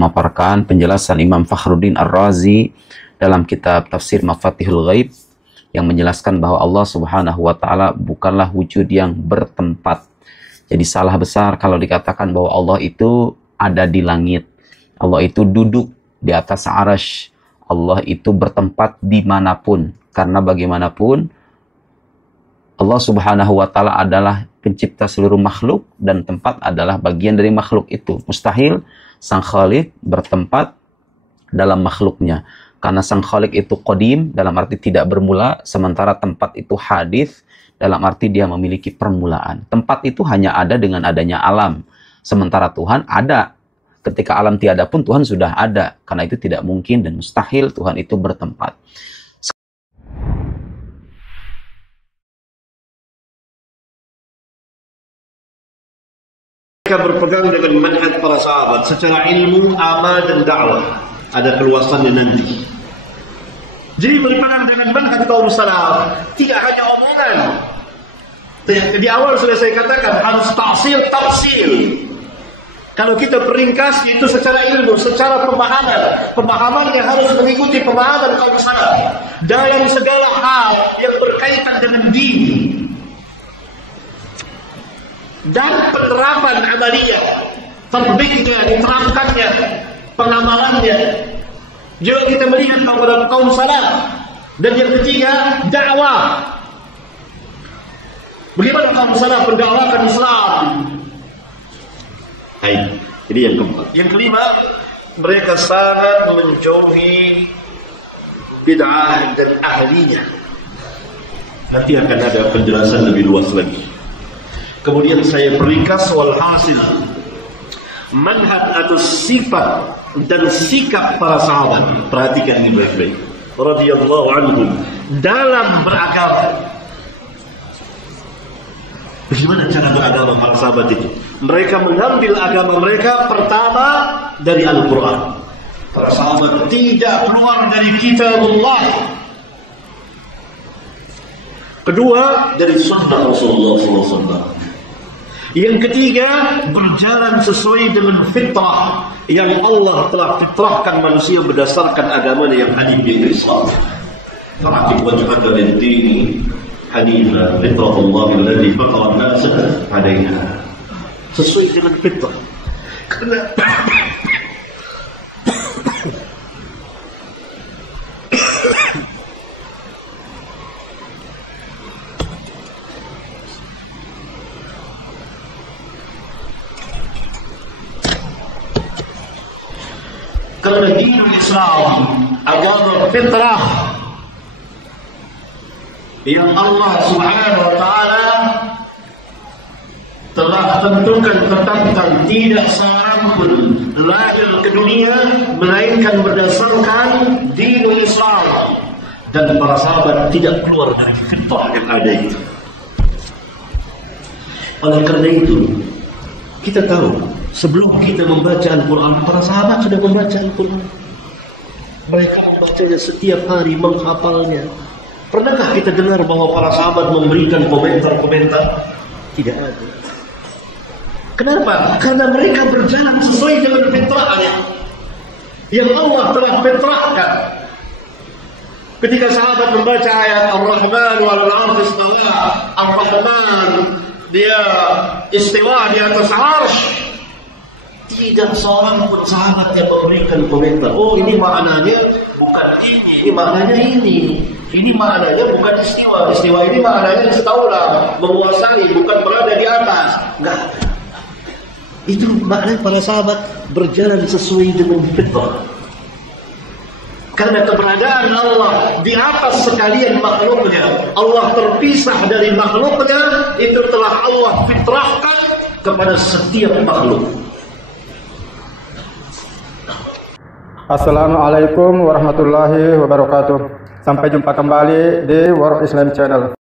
memaparkan penjelasan Imam Fakhruddin Ar-Razi dalam kitab Tafsir Mafatihul Ghaib yang menjelaskan bahwa Allah Subhanahu wa taala bukanlah wujud yang bertempat. Jadi salah besar kalau dikatakan bahwa Allah itu ada di langit. Allah itu duduk di atas arasy. Allah itu bertempat dimanapun. Karena bagaimanapun Allah Subhanahu wa taala adalah pencipta seluruh makhluk dan tempat adalah bagian dari makhluk itu. Mustahil Sang Khalik bertempat dalam makhluknya. Karena Sang Khalik itu qadim dalam arti tidak bermula, sementara tempat itu hadits dalam arti dia memiliki permulaan. Tempat itu hanya ada dengan adanya alam. Sementara Tuhan ada. Ketika alam tiada pun Tuhan sudah ada. Karena itu tidak mungkin dan mustahil Tuhan itu bertempat. Mereka berpegang dengan manhaj para sahabat secara ilmu, amal dan dakwah. Ada keluasannya nanti. Jadi berpegang dengan manhaj kaum salaf tidak hanya omongan. Di awal sudah saya katakan harus tafsir. Kalau kita peringkas itu secara ilmu, secara pemahaman. Pemahamannya harus mengikuti pemahaman kaum salaf dalam segala hal yang berkaitan dengan din. Dan penerapan amaliyah, tatbiknya, diterapkannya, pengamalannya. Juga kita melihat kepada kaum salaf. Dan yang ketiga, dakwah. Bagaimana kaum salaf mendakwahkan Islam? Jadi yang keempat. Yang kelima, mereka sangat menjauhi bid'ah dan ahlinya. Nanti akan ada penjelasan lebih luas lagi. Kemudian saya peringkas walhasil manhaj atau sifat dan sikap para sahabat. Perhatikan ini baik-baik. Radhiyallahu anhum dalam beragama. Bagaimana cara beragama para sahabat itu? Mereka mengambil agama mereka pertama dari Al-Quran. Para sahabat tidak keluar dari kitabullah. Kedua, dari sunnah Rasulullah SAW. Yang ketiga, berjalan sesuai dengan fitrah yang Allah telah fitrahkan manusia berdasarkan agamanya yang hanif bil Islam. Fa'aqim wajhaka lid-din hanifan fitratullahi allati fatara an-nas 'alayha. Sesuai dengan fitrah. Karena dinul Islam, agama fitrah yang Allah Subhanahu wa taala telah tentukan, tetapkan, tidak seorang pun lahir ke dunia melainkan berdasarkan dinul Islam, dan para sahabat tidak keluar dari fitrah yang ada itu. Oleh karena itu kita tahu sebelum kita membaca Al-Quran, para sahabat sudah membaca Al-Quran. Mereka membacanya setiap hari, menghafalnya. Pernahkah kita dengar bahwa para sahabat memberikan komentar-komentar? Tidak ada. Kenapa? Karena mereka berjalan sesuai dengan fitrahnya yang Allah telah fitrahkan. Ketika sahabat membaca ayat Ar-Rahman wal 'arsy istawa, Ar-Rahman dia istiwa di atas arsy, tidak seorang pun sahabat yang memberikan komentar. Oh, ini maknanya bukan ini maknanya ini. Ini maknanya bukan istiwa. Istiwa ini maknanya istaula, menguasai, bukan berada di atas. Enggak. Itu maknanya para sahabat berjalan sesuai dengan fitrah. Karena keberadaan Allah di atas sekalian makhluknya, Allah terpisah dari makhluknya, itu telah Allah fitrahkan kepada setiap makhluk. Assalamualaikum warahmatullahi wabarakatuh. Sampai jumpa kembali di World Islam Channel.